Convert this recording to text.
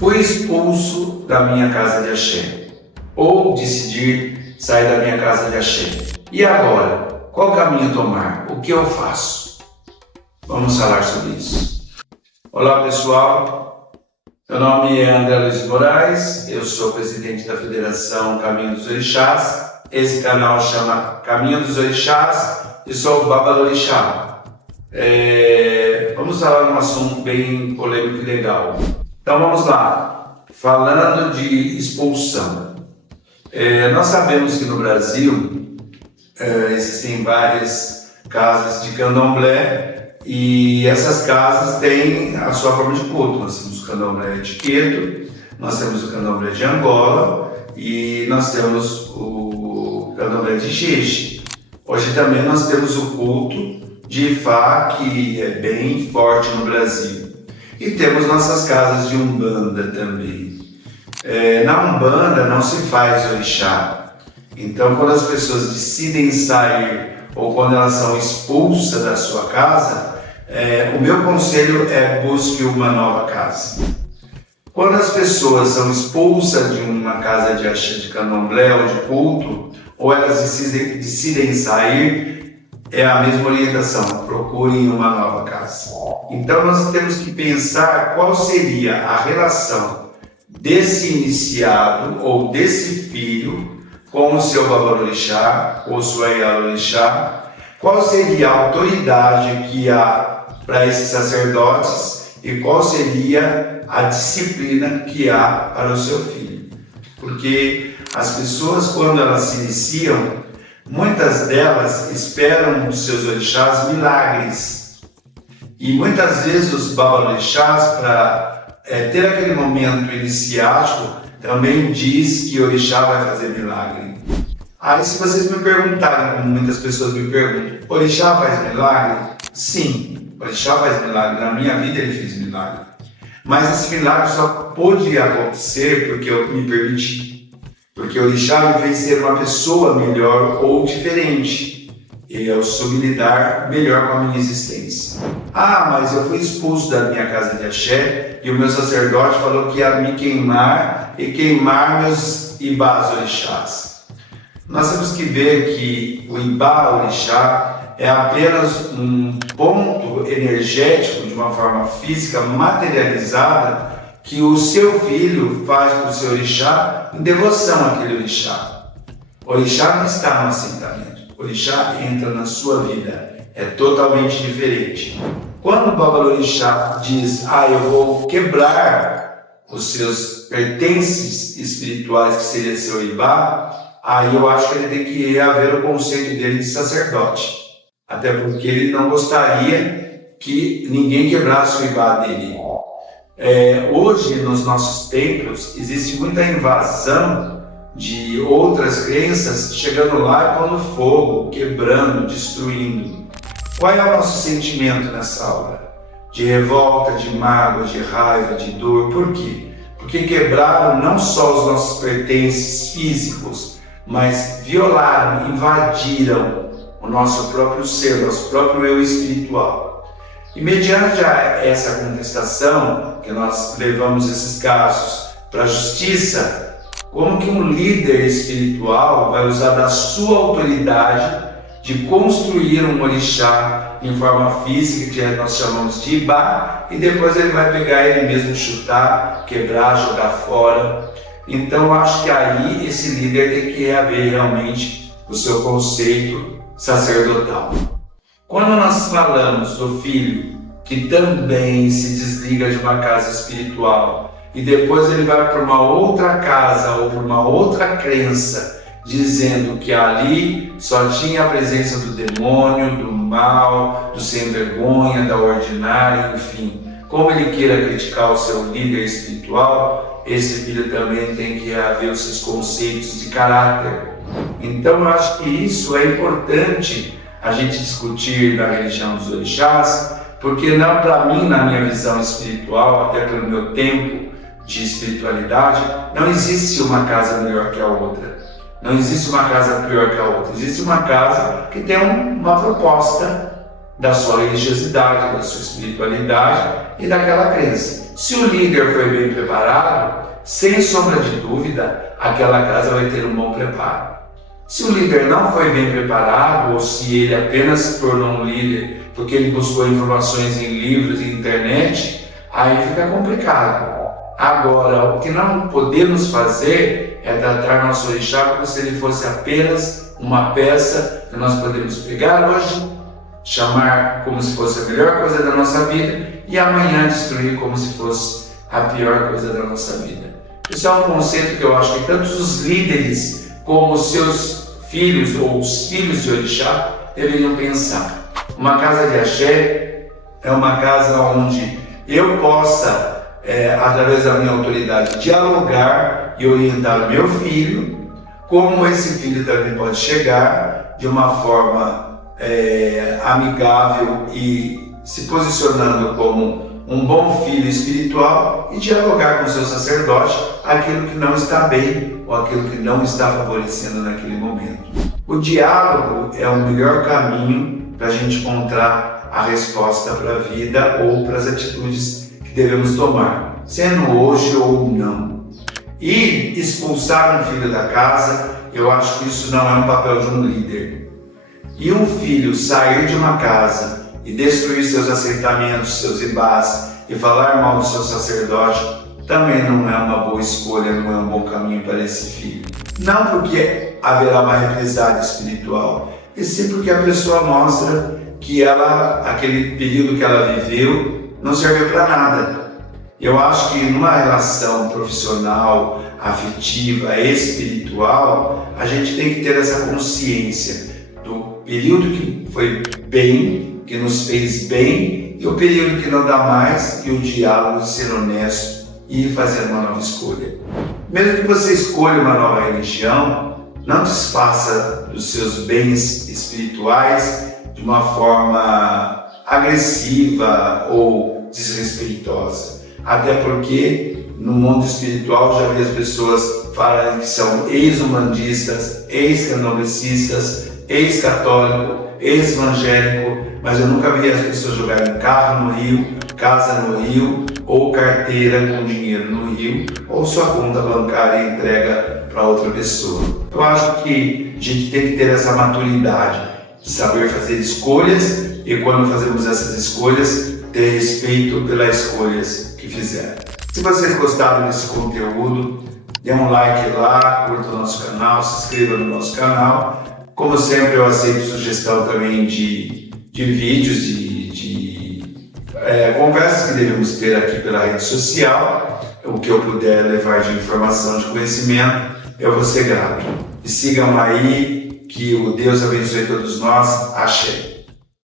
Fui expulso da minha casa de axé, ou decidir sair da minha casa de axé. E agora? Qual caminho tomar? O que eu faço? Vamos falar sobre isso. Olá pessoal, meu nome é André Luiz Moraes, eu sou presidente da Federação Caminho dos Orixás. Esse canal chama Caminho dos Orixás e sou o Babalorixá. Vamos falar de um assunto bem polêmico e legal. Então vamos lá, falando de expulsão. Nós sabemos que no Brasil existem várias casas de candomblé e essas casas têm a sua forma de culto. Nós temos o candomblé de Queto, nós temos o candomblé de Angola e nós temos o candomblé de Xixi. Hoje também nós temos o culto de Ifá, que é bem forte no Brasil. E temos nossas casas de Umbanda também. Na Umbanda não se faz orixá. Então, quando as pessoas decidem sair ou quando elas são expulsas da sua casa, o meu conselho é busque uma nova casa. Quando as pessoas são expulsas de uma casa de axé, de candomblé ou de culto, ou elas decidem sair, é a mesma orientação, procurem uma nova casa. Então nós temos que pensar qual seria a relação desse iniciado ou desse filho com o seu Babalorixá ou sua Ialorixá, qual seria a autoridade que há para esses sacerdotes e qual seria a disciplina que há para o seu filho. Porque as pessoas, quando elas se iniciam, muitas delas esperam dos seus orixás milagres. E muitas vezes os babalorixás, para ter aquele momento iniciático, também diz que o orixá vai fazer milagre. Aí se vocês me perguntarem, como muitas pessoas me perguntam, orixá faz milagre? Sim, o orixá faz milagre. Na minha vida ele fez milagre. Mas esse milagre só pôde acontecer porque eu me permiti. Porque o orixá me fez ser uma pessoa melhor ou diferente. E eu soube lidar melhor com a minha existência. Mas eu fui expulso da minha casa de axé e o meu sacerdote falou que ia me queimar e queimar meus ibás orixás. Nós temos que ver que o ibá orixá é apenas um ponto energético de uma forma física materializada que o seu filho faz para o seu orixá em devoção àquele orixá. O orixá não está no assentamento, o orixá entra na sua vida, é totalmente diferente. Quando o Babalorixá diz, eu vou quebrar os seus pertences espirituais, que seria seu ibá, aí eu acho que ele tem que haver o conceito dele de sacerdote. Até porque ele não gostaria que ninguém quebrasse o ibá dele. Hoje, nos nossos templos, existe muita invasão de outras crenças chegando lá e pondo fogo, quebrando, destruindo. Qual é o nosso sentimento nessa hora? De revolta, de mágoa, de raiva, de dor. Por quê? Porque quebraram não só os nossos pertences físicos, mas violaram, invadiram o nosso próprio ser, nosso próprio eu espiritual. E mediante essa contestação, que nós levamos esses casos para a justiça, como que um líder espiritual vai usar da sua autoridade de construir um orixá em forma física, que nós chamamos de ibá, e depois ele vai pegar ele mesmo, chutar, quebrar, jogar fora. Então eu acho que aí esse líder tem que haver realmente o seu conceito sacerdotal. Quando nós falamos do filho que também se desliga de uma casa espiritual e depois ele vai para uma outra casa ou para uma outra crença, dizendo que ali só tinha a presença do demônio, do mal, do sem vergonha, da ordinária, enfim. Como ele queira criticar o seu líder espiritual, esse filho também tem que haver os seus conceitos de caráter. Então eu acho que isso é importante a gente discutir na religião dos orixás, porque não, para mim, na minha visão espiritual, até pelo meu tempo de espiritualidade, não existe uma casa melhor que a outra. Não existe uma casa pior que a outra. Existe uma casa que tem uma proposta da sua religiosidade, da sua espiritualidade e daquela crença. Se o líder foi bem preparado, sem sombra de dúvida, aquela casa vai ter um bom preparo. Se o líder não foi bem preparado, ou se ele apenas se tornou um líder porque ele buscou informações em livros e internet, aí fica complicado. Agora, o que não podemos fazer é tratar nosso orixá como se ele fosse apenas uma peça que nós podemos pegar hoje, chamar como se fosse a melhor coisa da nossa vida e amanhã destruir como se fosse a pior coisa da nossa vida. Isso é um conceito que eu acho que tanto os líderes como os seus filhos ou os filhos de orixá deveriam pensar. Uma casa de axé é uma casa onde eu possa, através da minha autoridade, dialogar e orientar o meu filho, como esse filho também pode chegar de uma forma amigável e se posicionando como um bom filho espiritual e dialogar com o seu sacerdote aquilo que não está bem ou aquilo que não está favorecendo naquele momento. O diálogo é o melhor caminho para a gente encontrar a resposta para a vida ou para as atitudes que devemos tomar, sendo hoje ou não. E expulsar um filho da casa, eu acho que isso não é um papel de um líder. E um filho sair de uma casa e destruir seus assentamentos, seus ibás e falar mal do seu sacerdote também não é uma boa escolha, não é um bom caminho para esse filho. Não porque haverá uma represália espiritual, e sim porque a pessoa mostra que aquele período que ela viveu não serviu para nada. Eu acho que numa relação profissional, afetiva, espiritual, a gente tem que ter essa consciência do período que foi bem, que nos fez bem, e o período que não dá mais, e o diálogo de ser honesto e fazer uma nova escolha. Mesmo que você escolha uma nova religião, não desfaça dos seus bens espirituais de uma forma agressiva ou desrespeitosa. Até porque no mundo espiritual já vi as pessoas falarem que são ex-umbandistas, ex-candombecistas, ex-católico, ex-evangélico, mas eu nunca vi as pessoas jogarem carro no rio, casa no rio, ou carteira com dinheiro no rio, ou sua conta bancária entrega para outra pessoa. Eu acho que a gente tem que ter essa maturidade de saber fazer escolhas e quando fazemos essas escolhas, ter respeito pelas escolhas que fizeram. Se vocês gostaram desse conteúdo, dê um like lá, curta o nosso canal, se inscreva no nosso canal. Como sempre, eu aceito sugestão também de vídeos, de conversas que devemos ter aqui pela rede social. O que eu puder levar de informação, de conhecimento, eu vou ser grato. E sigam aí, que o Deus abençoe todos nós. Axé.